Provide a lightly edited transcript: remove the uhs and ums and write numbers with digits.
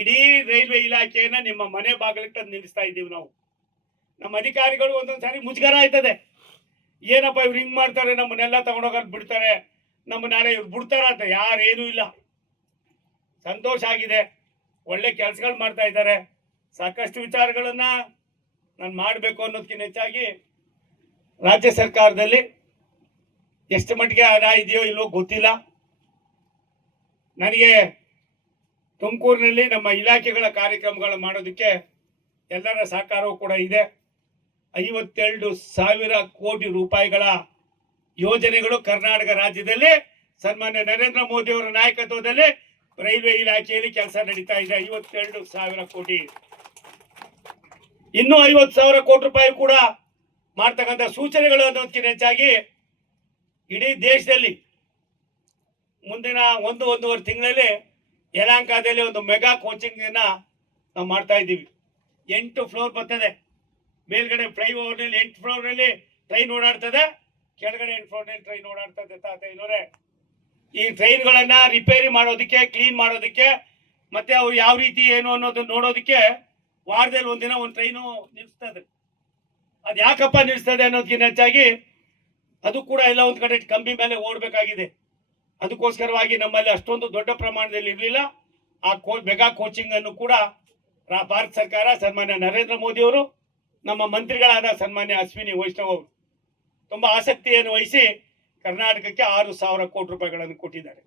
ಇಡೀ ರೈಲ್ವೆ ಇಲಾಖೆಯನ್ನ ನಿಮ್ಮ ಮನೆ ಬಾಗಿಲಿಗೆ ತಂದು ನಿಲ್ಲಿಸ್ತಾ ಇದ್ದೀವಿ ನಾವು. ನಮ್ಮ ಅಧಿಕಾರಿಗಳು ಒಂದೊಂದ್ಸಾರಿ ಮುಜುಗರ ಆಯ್ತದೆ, ಏನಪ್ಪ ಇವ್ರು ಹಿಂಗ್ ಮಾಡ್ತಾರೆ, ನಮ್ಮನ್ನೆಲ್ಲ ತಗೊಂಡೋಗೋದು ಬಿಡ್ತಾರೆ, ನಮ್ಮ ನಾಳೆ ಇವ್ರು ಬಿಡ್ತಾರ ಅಂತ. ಯಾರೇನೂ ಇಲ್ಲ, ಸಂತೋಷ ಆಗಿದೆ, ಒಳ್ಳೆ ಕೆಲಸಗಳು ಮಾಡ್ತಾ ಇದ್ದಾರೆ. ಸಾಕಷ್ಟು ವಿಚಾರಗಳನ್ನ ನಾನು ಮಾಡಬೇಕು ಅನ್ನೋದಕ್ಕಿಂತ ಹೆಚ್ಚಾಗಿ ರಾಜ್ಯ ಸರ್ಕಾರದಲ್ಲಿ ಎಷ್ಟು ಮಟ್ಟಿಗೆ ಹಣ ಇದೆಯೋ ಇಲ್ಲವೋ ಗೊತ್ತಿಲ್ಲ ನನಗೆ. ತುಮಕೂರಿನಲ್ಲಿ ನಮ್ಮ ಇಲಾಖೆಗಳ ಕಾರ್ಯಕ್ರಮಗಳು ಮಾಡೋದಕ್ಕೆ ಎಲ್ಲರ ಸಹಕಾರವೂ ಕೂಡ ಇದೆ. 52,000 ಕೋಟಿ ರೂಪಾಯಿಗಳ ಯೋಜನೆಗಳು ಕರ್ನಾಟಕ ರಾಜ್ಯದಲ್ಲಿ ಸನ್ಮಾನ್ಯ ನರೇಂದ್ರ ಮೋದಿ ಅವರ ನಾಯಕತ್ವದಲ್ಲಿ ರೈಲ್ವೆ ಇಲಾಖೆಯಲ್ಲಿ ಕೆಲಸ ನಡೀತಾ ಇದೆ. 52,000 ಕೋಟಿ, ಇನ್ನೂ 50,000 ಕೋಟಿ ರೂಪಾಯಿ ಕೂಡ ಮಾಡ್ತಕ್ಕಂಥ ಸೂಚನೆಗಳು ಅನ್ನೋದಕ್ಕಿಂತ ಹೆಚ್ಚಾಗಿ ಇಡೀ ದೇಶದಲ್ಲಿ ಮುಂದಿನ 1-1.5 ತಿಂಗಳಲ್ಲಿ ಯಲಹಂಕದಲ್ಲಿ ಒಂದು ಮೆಗಾ ಕೋಚಿಂಗ್ ನಾವು ಮಾಡ್ತಾ ಇದ್ದೀವಿ. 8 ಫ್ಲೋರ್ ಬರ್ತದೆ, ಮೇಲ್ಗಡೆ ಫ್ಲೈಓವರ್ನಲ್ಲಿ 8 ಫ್ಲೋರ್ನಲ್ಲಿ ಟ್ರೈನ್ ಓಡಾಡ್ತದೆ, ಕೆಳಗಡೆ 8 ಫ್ಲೋರ್ನಲ್ಲಿ ಟ್ರೈನ್ ಓಡಾಡ್ತದೆ. ತಾತಯ್ಯನವರೇ, ಈ ಟ್ರೈನ್ಗಳನ್ನ ರಿಪೇರಿ ಮಾಡೋದಕ್ಕೆ, ಕ್ಲೀನ್ ಮಾಡೋದಕ್ಕೆ, ಮತ್ತೆ ಅವು ಯಾವ ರೀತಿ ಏನು ಅನ್ನೋದನ್ನ ನೋಡೋದಕ್ಕೆ ವಾರದಲ್ಲಿ ಒಂದಿನ ಒಂದು ಟ್ರೈನು ನಿಲ್ಲಿಸ್ತದೆ. ಅದು ಯಾಕಪ್ಪ ನಿಲ್ಲಿಸ್ತದೆ ಅನ್ನೋದಕ್ಕಿಂತ ಹೆಚ್ಚಾಗಿ ಅದು ಕೂಡ ಎಲ್ಲ ಒಂದು ಕಡೆ ಕಂಬಿ ಮೇಲೆ ಓಡಬೇಕಾಗಿದೆ. ಅದಕ್ಕೋಸ್ಕರವಾಗಿ ನಮ್ಮಲ್ಲಿ ಅಷ್ಟೊಂದು ದೊಡ್ಡ ಪ್ರಮಾಣದಲ್ಲಿ ಇರಲಿಲ್ಲ. ಆ ಮೆಗಾ ಕೋಚಿಂಗ್ ಅನ್ನು ಕೂಡ ಭಾರತ ಸರ್ಕಾರ ಸನ್ಮಾನ್ಯ ನರೇಂದ್ರ ಮೋದಿ ಅವರು, ನಮ್ಮ ಮಂತ್ರಿಗಳಾದ ಸನ್ಮಾನ್ಯ ಅಶ್ವಿನಿ ವೈಷ್ಣವ್ ಅವರು ತುಂಬಾ ಆಸಕ್ತಿಯನ್ನು ವಹಿಸಿ ಕರ್ನಾಟಕಕ್ಕೆ 6,000 ಕೋಟಿ ರೂಪಾಯಿಗಳನ್ನು ಕೊಟ್ಟಿದ್ದಾರೆ.